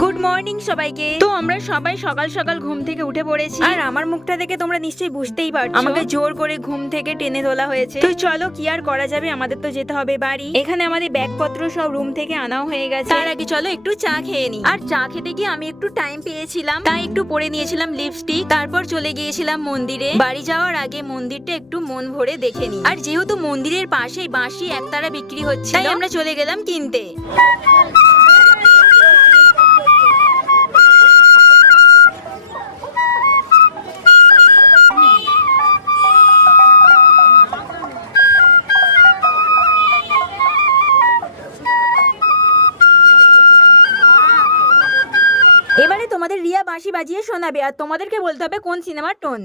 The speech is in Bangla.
গুড মর্নিং সবাইকে। তো আমরা সবাই সকাল সকাল ঘুম থেকে উঠে পড়েছি, আর আমার মুখটা দেখে তোমরা নিশ্চয়ই বুঝতেই পারছো আমাকে জোর করে ঘুম থেকে টেনে তোলা হয়েছে। তো চলো কি আর করা যাবে, আমাদের তো যেতে হবে বাড়ি। এখানে আমাদের ব্যাগপত্র সব রুম থেকে আনাও হয়ে গেছে। তার আগে চলো একটু চা খেয়ে নি। আর চা খেতে গিয়ে আমি একটু টাইম পেয়েছিলাম, তাই একটু পরে নিয়েছিলাম লিপস্টিক। তারপর চলে গিয়েছিলাম মন্দিরে। বাড়ি যাওয়ার আগে মন্দিরটা একটু মন ভরে দেখে নি। আর যেহেতু মন্দিরের পাশেই বাঁশি একতারা বিক্রি হচ্ছে, তাই আমরা চলে গেলাম কিনতে। এবারে তোমাদের রিয়া বাঁশি বাজিয়ে শোনাবে, আর তোমাদেরকে বলতে হবে কোন সিনেমার টোন।